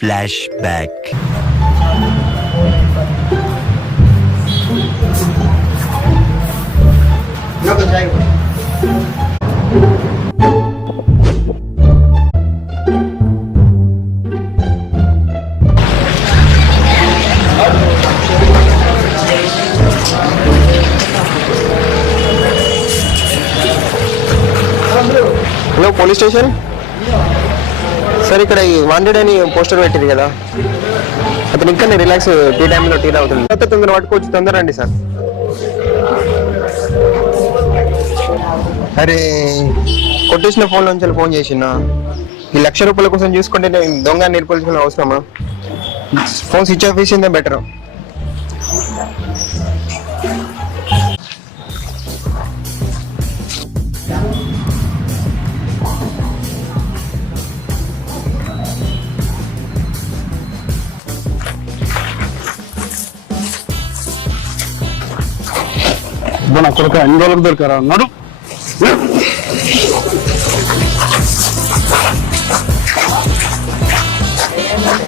Flashback. Hello police station sir, ఇక్కడ ఈ wanted అని పోస్టర్ పెట్టింది కదా, అతను ఇక్కడ రిలాక్స్ టీ టైంలో టీ తాగుతుంది. తొందర పట్టుకోవచ్చు, తొందర రండి సార్. అరే, కొట్టేసిన ఫోన్ నుంచి ఫోన్ చేసిన ఈ ₹1,00,000 కోసం చూసుకుంటే నేను దొంగ నేర్పాల్సిన అవసరమా? ఫోన్ స్విచ్ ఆఫ్ చేసిందే బెటర్. నా కొడుకు అన్ని రోజులకు దొరికారా? నడు